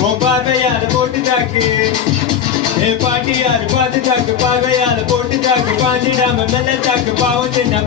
உன் பார்வையால போட்டு தாக்கு பாட்டியாரு பார்த்து தாக்கு பார்வையால போட்டு தாக்கு பாஞ்சிடாம மெல்ல தாக்கு பாவம் சின்ன